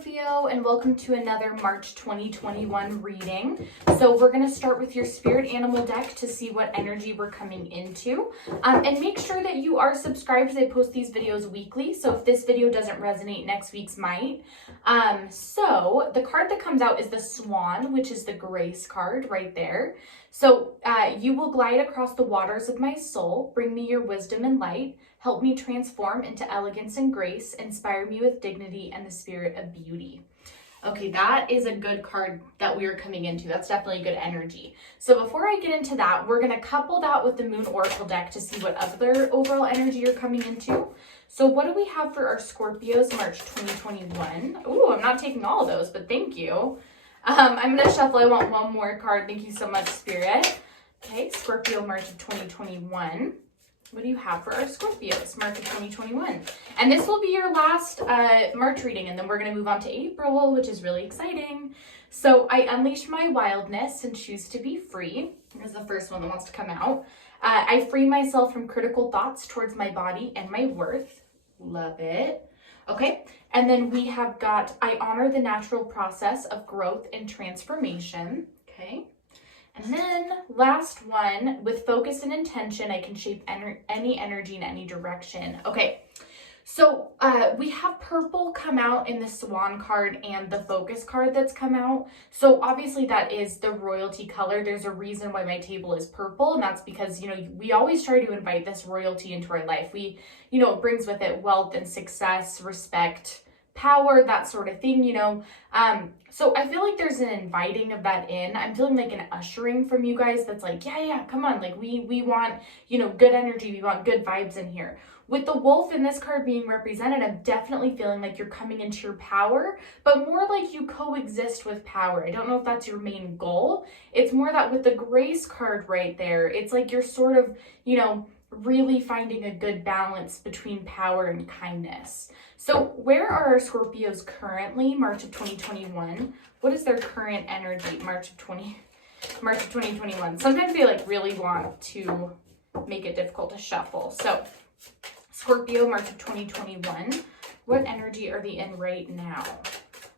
Scorpio, and welcome to another March 2021 reading. So we're going to start with your spirit animal deck to see what energy we're coming into. And make sure that you are subscribed as I post these videos weekly. So if this video doesn't resonate, next week's might. So the card that comes out is the Swan, which is the grace card right there. So you will glide across the waters of my soul, bring me your wisdom and light, help me transform into elegance and grace, inspire me with dignity and the spirit of beauty. Okay, that is a good card that we are coming into. That's definitely good energy. So before I get into that, we're going to couple that with the Moon Oracle deck to see what other overall energy you're coming into. So what do we have for our Scorpios March 2021? Ooh, I'm not taking all of those, but thank you. I'm going to shuffle. I want one more card. Thank you so much, Spirit. Okay, Scorpio March of 2021. What do you have for our Scorpios March of 2021? And this will be your last March reading, and then we're going to move on to April, which is really exciting. So I unleash my wildness and choose to be free. Here's the first one that wants to come out. I free myself from critical thoughts towards my body and my worth. Love it. Okay, and then we have got, I honor the natural process of growth and transformation. Okay, and then last one, with focus and intention, I can shape any energy in any direction. Okay, so we have purple come out in the Swan card and the focus card that's come out. So obviously that is the royalty color. There's a reason why my table is purple, and that's because, you know, we always try to invite this royalty into our life. You know, it brings with it wealth and success, respect, power, that sort of thing, you know. So I feel like there's an inviting of that in. I'm feeling like an ushering from you guys that's like, yeah, come on. Like we want, you know, good energy. We want good vibes in here. With the wolf in this card being represented, I'm definitely feeling like you're coming into your power, but more like you coexist with power. I don't know if that's your main goal. It's more that with the grace card right there, it's like you're sort of, you know, really finding a good balance between power and kindness. So where are our Scorpios currently, March of 2021? What is their current energy, March of 2021? Sometimes they like really want to make it difficult to shuffle. So Scorpio, March of 2021. What energy are they in right now?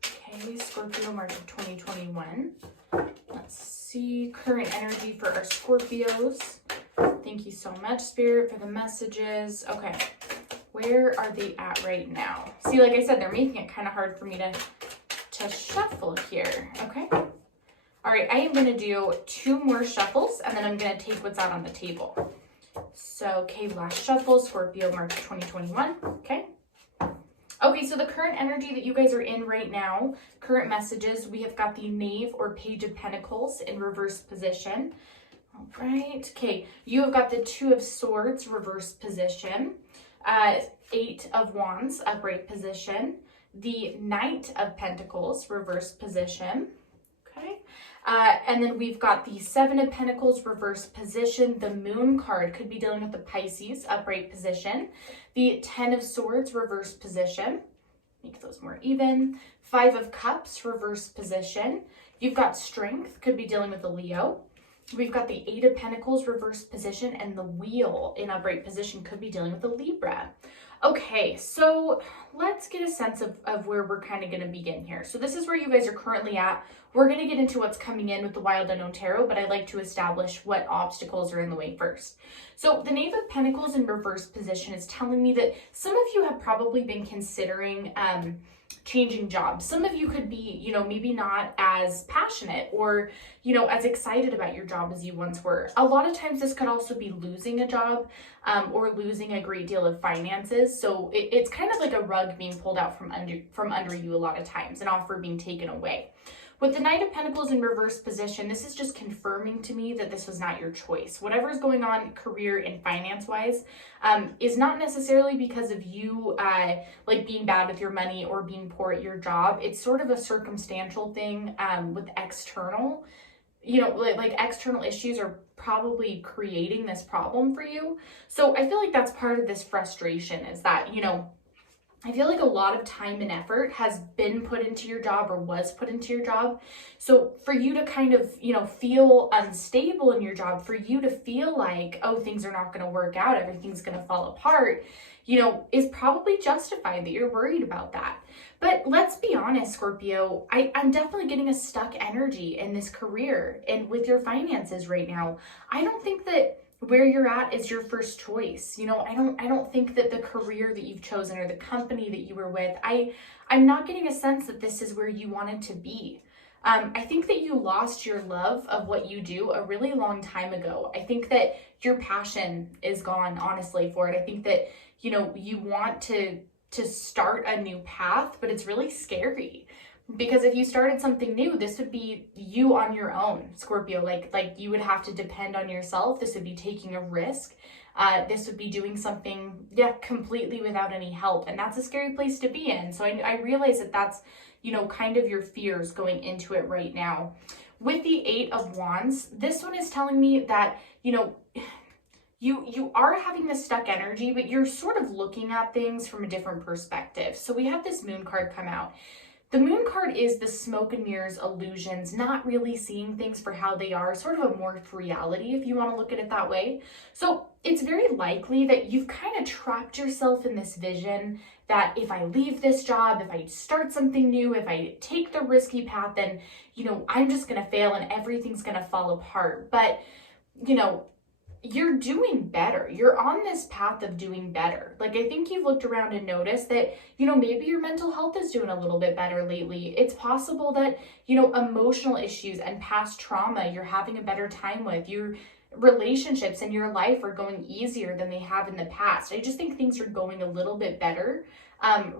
Okay, Scorpio, March of 2021. Let's see, current energy for our Scorpios. Thank you so much, Spirit, for the messages. Okay, where are they at right now? See, like I said, they're making it kind of hard for me to shuffle here. Okay. All right, I am going to do 2 more shuffles, and then I'm going to take what's out on the table. So, okay, last shuffle, Scorpio, March 2021. Okay. Okay, so the current energy that you guys are in right now, current messages, we have got the Knave or Page of Pentacles in reverse position. All right. Okay, you have got the 2 of Swords, reverse position. 8 of Wands, upright position. The Knight of Pentacles, reverse position. Okay. And then we've got the 7 of Pentacles, reverse position. The Moon card could be dealing with the Pisces, upright position. The 10 of Swords, reverse position. Make those more even. 5 of Cups, reverse position. You've got Strength, could be dealing with the Leo. We've got the 8 of Pentacles, reverse position, and the Wheel in upright position could be dealing with the Libra. Okay, so let's get a sense of where we're kind of going to begin here. So this is where you guys are currently at. We're going to get into what's coming in with the Wild Unknown Tarot, but I'd like to establish what obstacles are in the way first. So the Knave of Pentacles in reverse position is telling me that some of you have probably been considering changing jobs. Some of you could be, you know, maybe not as passionate or, you know, as excited about your job as you once were. A lot of times this could also be losing a job or losing a great deal of finances. So it's kind of like a rug being pulled out from under you a lot of times, an offer being taken away. With the Knight of Pentacles in reverse position, this is just confirming to me that this was not your choice. Whatever's going on career and finance-wise is not necessarily because of you like being bad with your money or being poor at your job. It's sort of a circumstantial thing with external, you know, like external issues are probably creating this problem for you. So I feel like that's part of this frustration is that, you know, I feel like a lot of time and effort has been put into your job or was put into your job. So for you to kind of, feel unstable in your job, for you to feel like, oh, things are not going to work out, everything's going to fall apart, is probably justified that you're worried about that. But let's be honest, Scorpio, I'm definitely getting a stuck energy in this career and with your finances right now. I don't think that where you're at is your first choice. I don't think that the career that you've chosen or the company that you were with, I'm not getting a sense that this is where you wanted to be. I think that you lost your love of what you do a really long time ago. I think that your passion is gone, honestly, for it. I think that, you want to start a new path, but it's really scary. Because if you started something new, this would be you on your own, Scorpio. Like you would have to depend on yourself. This would be taking a risk. This would be doing something, completely without any help. And that's a scary place to be in. So I realize that that's, kind of your fears going into it right now. With the 8 of Wands, this one is telling me that, you are having this stuck energy, but you're sort of looking at things from a different perspective. So we have this Moon card come out. The Moon card is the smoke and mirrors, illusions, not really seeing things for how they are, sort of a morphed reality, if you want to look at it that way. So it's very likely that you've kind of trapped yourself in this vision that if I leave this job, if I start something new, if I take the risky path, then, I'm just going to fail and everything's going to fall apart. But, you're doing better. You're on this path of doing better. Like, I think you've looked around and noticed that, maybe your mental health is doing a little bit better lately. It's possible that, emotional issues and past trauma you're having a better time with. Your relationships in your life are going easier than they have in the past. I just think things are going a little bit better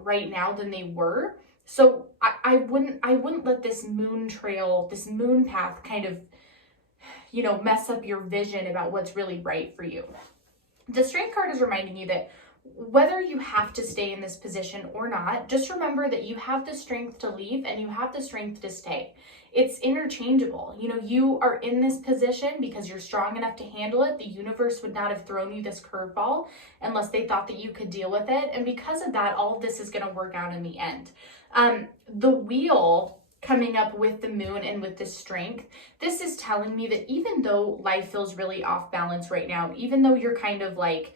right now than they were. So I wouldn't let this moon trail, this moon path kind of mess up your vision about what's really right for you. The Strength card is reminding you that whether you have to stay in this position or not, just remember that you have the strength to leave and you have the strength to stay. It's interchangeable. You are in this position because you're strong enough to handle it. The universe would not have thrown you this curveball unless they thought that you could deal with it. And because of that, all of this is going to work out in the end. The Wheel coming up with the Moon and with the Strength, this is telling me that even though life feels really off balance right now, even though you're kind of like,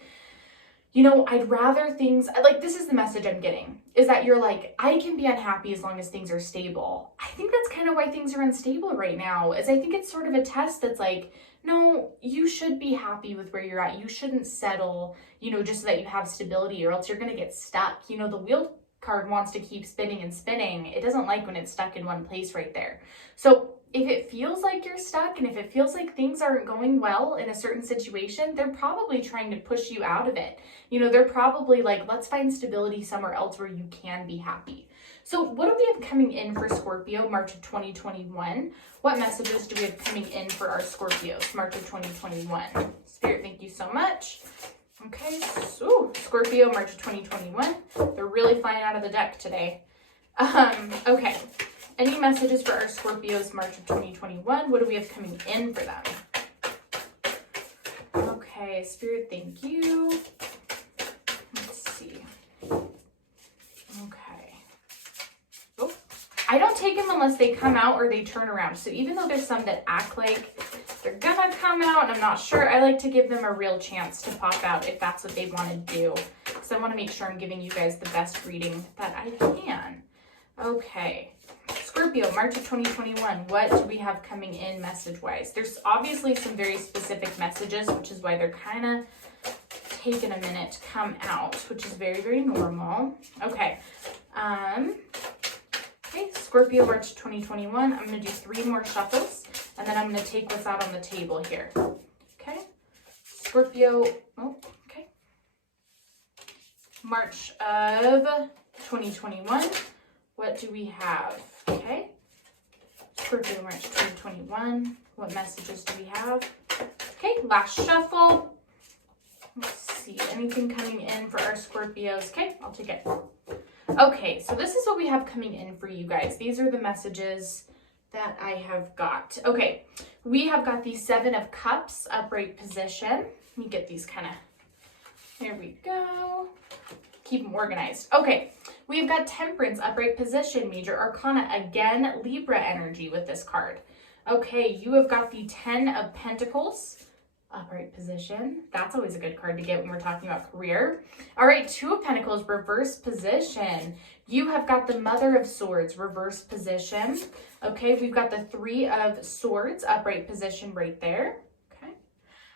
I'd rather things, like, this is the message I'm getting, is that you're like, I can be unhappy as long as things are stable. I think that's kind of why things are unstable right now, is I think it's sort of a test that's like, no, you should be happy with where you're at. You shouldn't settle, just so that you have stability, or else you're going to get stuck. The Wheel card wants to keep spinning and spinning. It doesn't like when it's stuck in one place right there. So if it feels like you're stuck and if it feels like things aren't going well in a certain situation, they're probably trying to push you out of it. They're probably like, let's find stability somewhere else where you can be happy. So what do we have coming in for Scorpio, March of 2021? What messages do we have coming in for our Scorpios, March of 2021? Spirit, thank you so much. Okay, so Scorpio, March of 2021. They're really flying out of the deck today. Okay, any messages for our Scorpios, March of 2021? What do we have coming in for them? Okay, Spirit, thank you. Let's see. Okay. Oh, I don't take them unless they come out or they turn around. So even though there's some that act like they're gonna come out and I'm not sure, I like to give them a real chance to pop out if that's what they want to do. So I want to make sure I'm giving you guys the best reading that I can. Okay. Scorpio, March of 2021, what do we have coming in message-wise? There's obviously some very specific messages, which is why they're kind of taking a minute to come out, which is very, very normal. Okay. Okay, Scorpio, March 2021. I'm going to do 3 more shuffles, and then I'm going to take what's out on the table here. Okay. Scorpio, okay. March of 2021. What do we have? Okay. Scorpio, March 2021. What messages do we have? Okay, last shuffle. Let's see. Anything coming in for our Scorpios? Okay, I'll take it. Okay, so this is what we have coming in for you guys. These are the messages that I have got. Okay, we have got the 7 of Cups, upright position. Let me get these kind of, there we go. keep them organized. Okay, we've got Temperance, upright position, major arcana. Again, Libra energy with this card. Okay, you have got the 10 of Pentacles, upright position. That's always a good card to get when we're talking about career. All right, 2 of Pentacles, reverse position. You have got the Mother of Swords, reverse position. Okay, we've got the 3 of Swords, upright position right there. Okay.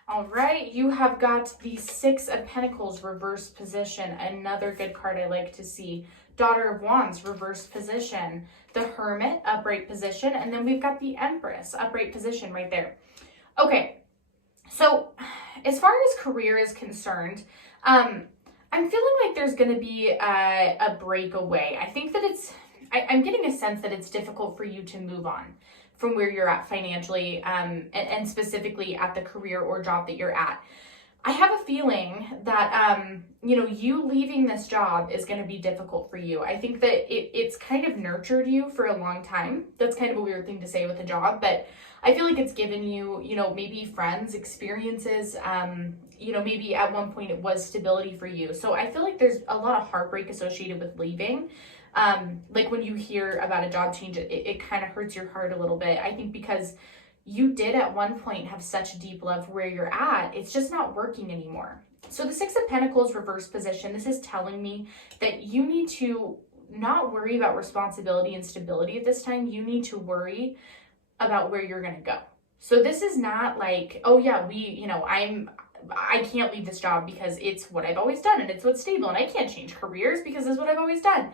All right, you have got the 6 of Pentacles, reverse position. Another good card I like to see. Daughter of Wands, reverse position. The Hermit, upright position. And then we've got the Empress, upright position right there. Okay, so as far as career is concerned, I'm feeling like there's going to be a breakaway. I think that I'm getting a sense that it's difficult for you to move on from where you're at financially, and specifically at the career or job that you're at. I have a feeling that, you leaving this job is going to be difficult for you. I think that it's kind of nurtured you for a long time. That's kind of a weird thing to say with a job, but I feel like it's given you, maybe friends, experiences, maybe at one point it was stability for you. So I feel like there's a lot of heartbreak associated with leaving. Like when you hear about a job change, it kind of hurts your heart a little bit. I think because you did at one point have such deep love for where you're at, it's just not working anymore. So the 6 of Pentacles reverse position, this is telling me that you need to not worry about responsibility and stability at this time. You need to worry about where you're going to go. So this is not like, oh yeah, I can't leave this job because it's what I've always done and it's what's stable, and I can't change careers because it's what I've always done.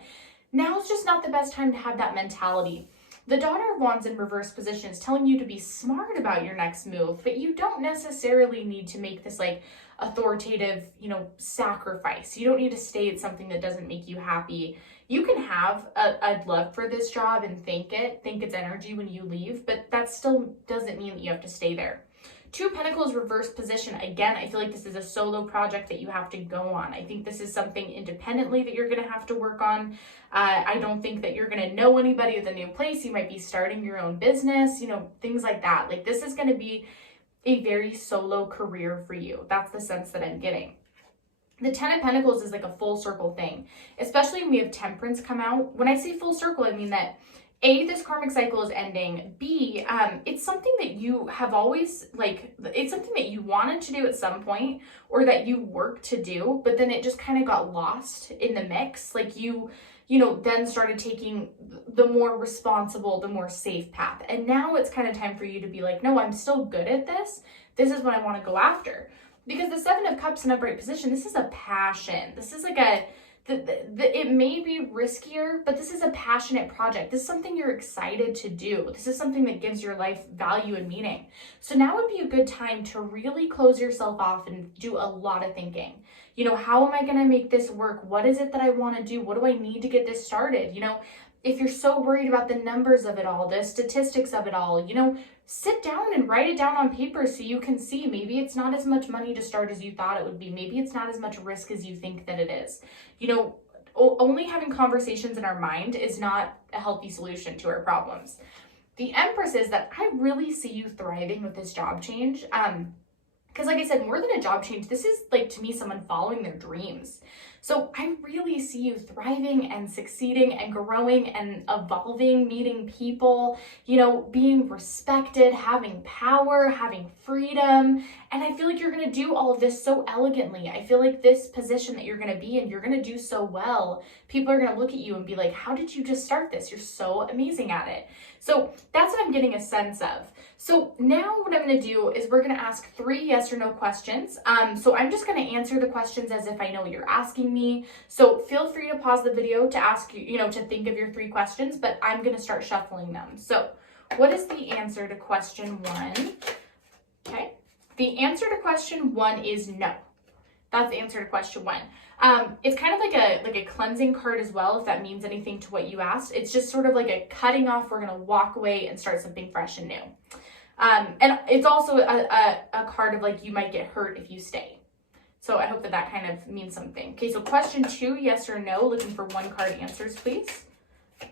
Now it's just not the best time to have that mentality. The Daughter of Wands in reverse position is telling you to be smart about your next move, but you don't necessarily need to make this like authoritative, sacrifice. You don't need to stay at something that doesn't make you happy. You can have a love for this job and think its energy when you leave, but that still doesn't mean that you have to stay there. 2 Pentacles reverse position. Again, I feel like this is a solo project that you have to go on. I think this is something independently that you're going to have to work on. I don't think that you're going to know anybody at the new place. You might be starting your own business, things like that. Like this is going to be a very solo career for you. That's the sense that I'm getting. The 10 of Pentacles is like a full circle thing, especially when we have Temperance come out. When I say full circle, I mean that A, this karmic cycle is ending. B, it's something that you have always, it's something that you wanted to do at some point or that you worked to do, but then it just kind of got lost in the mix. Like you then started taking the more responsible, the more safe path. And now it's kind of time for you to be like, no, I'm still good at this. This is what I want to go after. Because the 7 of Cups in upright position, this is a passion. This is like it may be riskier, but this is a passionate project. This is something you're excited to do. This is something that gives your life value and meaning. So now would be a good time to really close yourself off and do a lot of thinking. How am I going to make this work? What is it that I want to do? What do I need to get this started? If you're so worried about the numbers of it all, the statistics of it all, sit down and write it down on paper so you can see maybe it's not as much money to start as you thought it would be. Maybe it's not as much risk as you think that it is. Only having conversations in our mind is not a healthy solution to our problems. The Empress is that I really see you thriving with this job change. Because like I said, more than a job change, this is like, to me, someone following their dreams. So I really see you thriving and succeeding and growing and evolving, meeting people, being respected, having power, having freedom. And I feel like you're going to do all of this so elegantly. I feel like this position that you're going to be in, you're going to do so well. People are going to look at you and be like, how did you just start this? You're so amazing at it. So that's what I'm getting a sense of. So now what I'm going to do is we're going to ask 3 yes or no questions. So I'm just going to answer the questions as if I know you're asking me. So feel free to pause the video to ask you, to think of your 3 questions, but I'm going to start shuffling them. So what is the answer to question 1? Okay. The answer to question 1 is no. That's the answer to question 1. It's kind of like a cleansing card as well, if that means anything to what you asked. It's just sort of like a cutting off. We're going to walk away and start something fresh and new. And it's also a card of like, you might get hurt if you stay. So I hope that kind of means something. Okay, so question 2, yes or no. Looking for 1 card answers, please.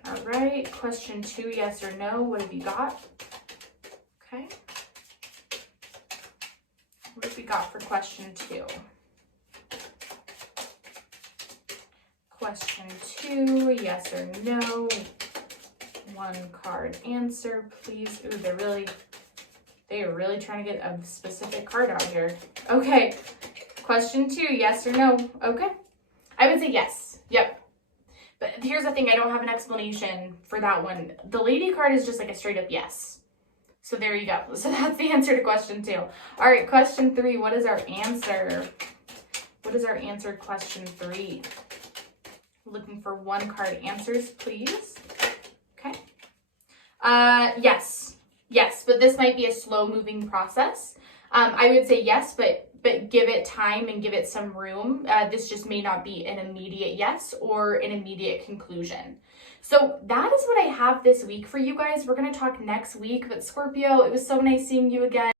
All right, question 2, yes or no. What have you got? Okay. What have we got for question 2? Question 2, yes or no. 1 card answer, please. Ooh, they are really trying to get a specific card out here. Okay. Question 2, yes or no. Okay. I would say yes. Yep. But here's the thing, I don't have an explanation for that one. The lady card is just like a straight up yes. So there you go. So that's the answer to question 2. All right, question 3, what is our answer? What is our answer to question 3? Looking for 1 card answers, please. Okay. Yes. Yes, but this might be a slow moving process. I would say yes, but give it time and give it some room. This just may not be an immediate yes or an immediate conclusion. So that is what I have this week for you guys. We're going to talk next week, but Scorpio, it was so nice seeing you again.